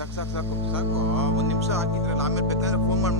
ಸಾಕು ಸಾಕು ಸಾಕು ಸಾಕು. ಒಂದು ನಿಮಿಷ ಹಾಕಿದ್ರಲ್ಲ, ಆಮೇಲೆ ಬೇಕಾದ್ರೆ ಫೋನ್ ಮಾಡಿ